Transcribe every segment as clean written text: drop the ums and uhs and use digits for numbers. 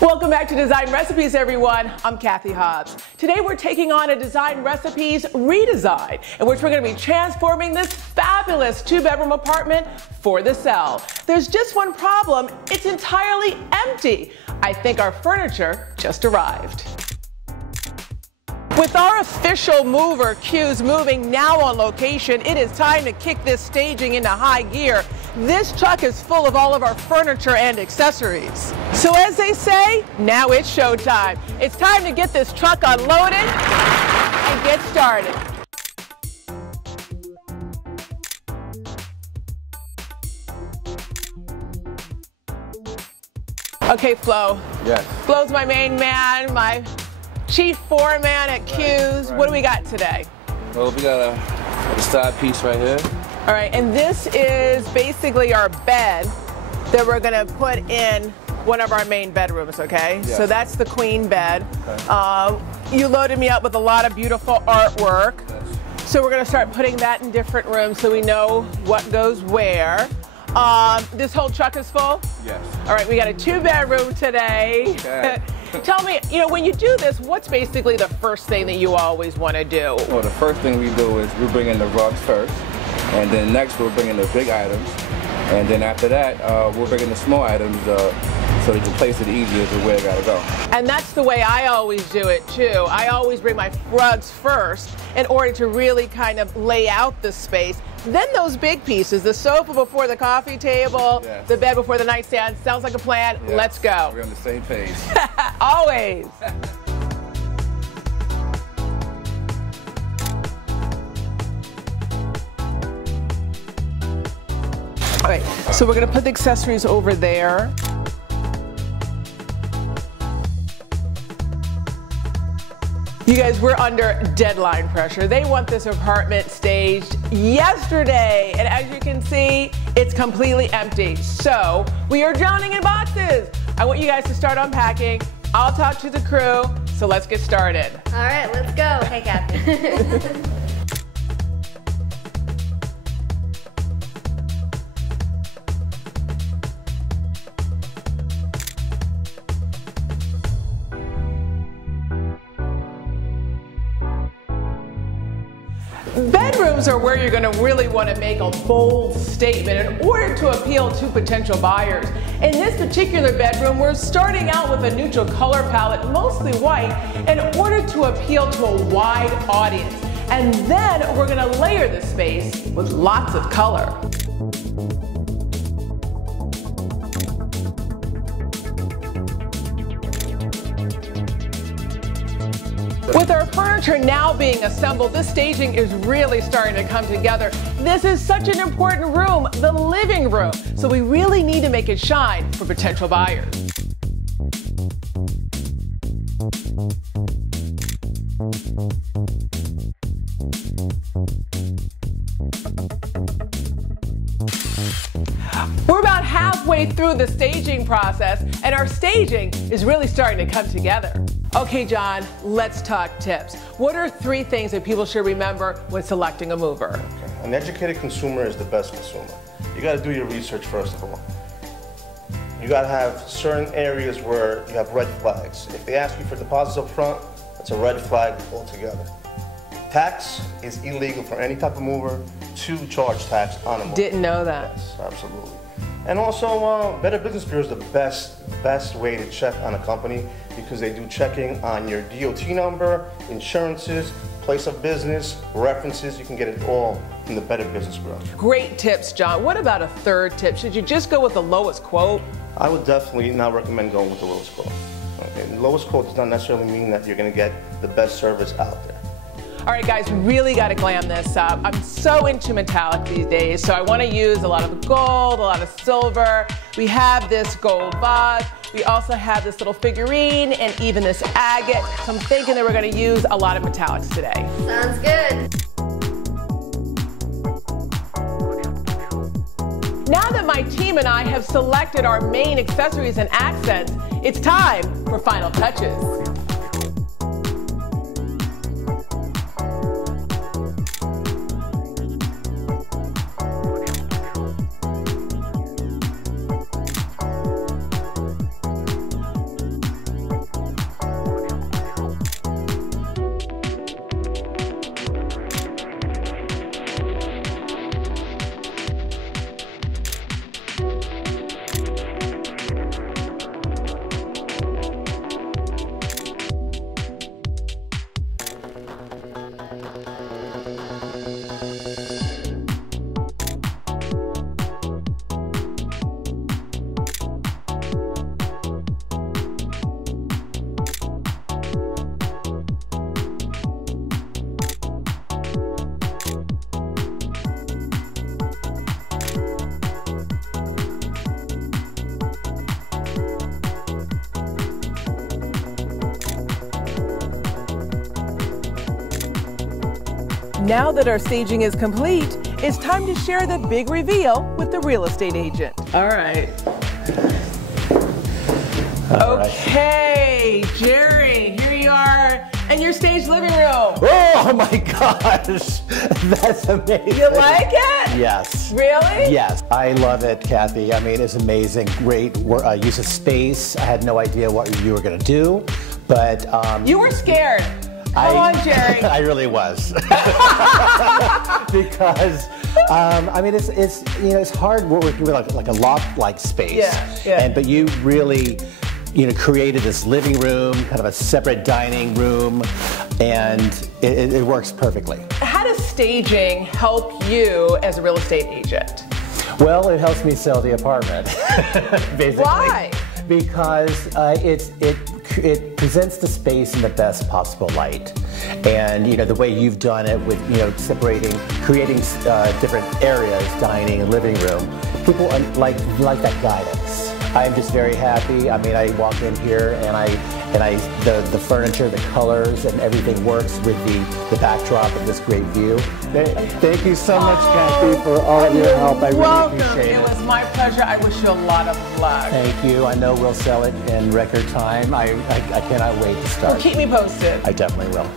Welcome back to Design Recipes, everyone. I'm Cathy Hobbs. Today we're taking on a Design Recipes redesign in which we're going to be transforming this fabulous two-bedroom apartment for the sell. There's just one problem. It's entirely empty. I think our furniture just arrived. With our official mover, Q's moving now on location, it is time to kick this staging into high gear. This truck is full of all of our furniture and accessories. So as they say, now it's showtime. It's time to get this truck unloaded and get started. Okay, Flo. Yes. Flo's my main man, my chief foreman at Q's. Right. What do we got today? Well, we got a side piece right here. All right, and this is basically our bed that we're gonna put in one of our main bedrooms, okay? Yes. So that's the queen bed. Okay. You loaded me up with a lot of beautiful artwork. Yes. So we're gonna start putting that in different rooms so we know what goes where. This whole truck is full? Yes. All right, we got a two-bedroom today. Okay. Tell me, when you do this, what's basically the first thing that you always want to do? Well, the first thing we do is we bring in the rugs first, and then next we'll bring in the big items, and then after that, we'll bring in the small items so you can place it easier to where it gotta go. And that's the way I always do it too. I always bring my rugs first in order to really kind of lay out the space. Then those big pieces, the sofa before the coffee table, yes, the bed before the nightstand, sounds like a plan. Yes. Let's go. We're on the same page. Always. All right, so we're gonna put the accessories over there. You guys, we're under deadline pressure. They want this apartment staged yesterday, and as you can see, it's completely empty. So we are drowning in boxes. I want you guys to start unpacking. I'll talk to the crew, so let's get started. All right, let's go. Hey, Cathy. Bedrooms are where you're going to really want to make a bold statement in order to appeal to potential buyers. In this particular bedroom, we're starting out with a neutral color palette, mostly white, in order to appeal to a wide audience. And then we're going to layer the space with lots of color. With our furniture now being assembled, this staging is really starting to come together. This is such an important room, the living room, so we really need to make it shine for potential buyers. We're about halfway through the staging process, and our staging is really starting to come together. Okay, John, let's talk tips. What are 3 things that people should remember when selecting a mover? Okay. An educated consumer is the best consumer. You got to do your research first of all. You got to have certain areas where you have red flags. If they ask you for deposits up front, that's a red flag altogether. Tax is illegal for any type of mover to charge tax on a mover. Didn't know that. Yes, absolutely. And also, Better Business Bureau is the best way to check on a company because they do checking on your DOT number, insurances, place of business, references. You can get it all from the Better Business Bureau. Great tips, John. What about a third tip? Should you just go with the lowest quote? I would definitely not recommend going with the lowest quote. Okay? The lowest quote does not necessarily mean that you're going to get the best service out there. All right, guys, really got to glam this up. I'm so into metallic these days, so I want to use a lot of gold, a lot of silver. We have this gold vase. We also have this little figurine and even this agate. So I'm thinking that we're going to use a lot of metallics today. Sounds good. Now that my team and I have selected our main accessories and accents, it's time for final touches. Now that our staging is complete, it's time to share the big reveal with the real estate agent. All right. Okay, Jerry, here you are in your staged living room. Oh my gosh, that's amazing. You like it? Yes. Really? Yes, I love it, Kathy. I mean, it's amazing. Great use of space. I had no idea what you were going to do, but you were scared. Come on, Jerry. I really was. Because I mean, it's hard working with like a loft-like space. Yeah. But you really, created this living room, kind of a separate dining room, and it works perfectly. How does staging help you as a real estate agent? Well, it helps me sell the apartment, basically. Why? Because it presents the space in the best possible light, and the way you've done it with creating different areas, dining and living room. People like that guidance. I'm just very happy. I mean, I walk in here and the furniture, the colors, and everything works with the backdrop of this great view. Thank you so much, Kathy, for all of your help. I really appreciate it. It was my pleasure. I wish you a lot of luck. Thank you. I know we'll sell it in record time. I cannot wait to start. Well, keep me posted. I definitely will.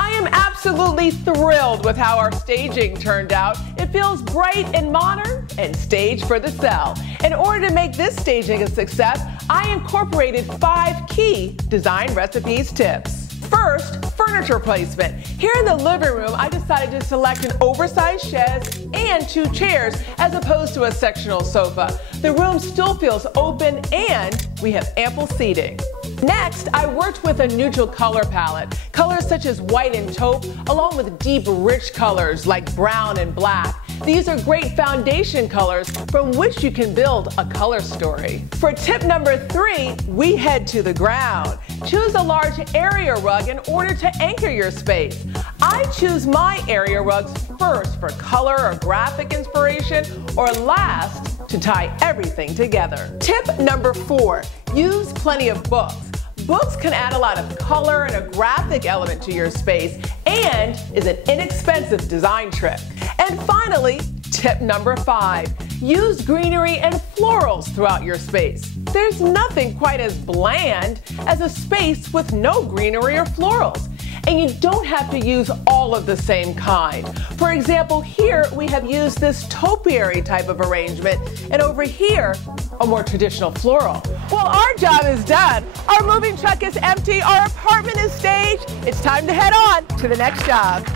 I am absolutely thrilled with how our staging turned out. It feels bright and modern and staged for the sell. In order to make this staging a success, I incorporated 5 key design recipes tips. First, furniture placement. Here in the living room, I decided to select an oversized chaise and 2 chairs as opposed to a sectional sofa. The room still feels open and we have ample seating. Next, I worked with a neutral color palette. Colors such as white and taupe, along with deep, rich colors like brown and black. These are great foundation colors from which you can build a color story. For tip number 3, we head to the ground. Choose a large area rug in order to anchor your space. I choose my area rugs first for color or graphic inspiration, or last to tie everything together. Tip number 4, use plenty of books. Books can add a lot of color and a graphic element to your space and is an inexpensive design trick. And finally, tip number 5, use greenery and florals throughout your space. There's nothing quite as bland as a space with no greenery or florals. And you don't have to use all of the same kind. For example, here we have used this topiary type of arrangement, and over here, a more traditional floral. Well, our job is done. Our moving truck is empty, our apartment is staged. It's time to head on to the next job.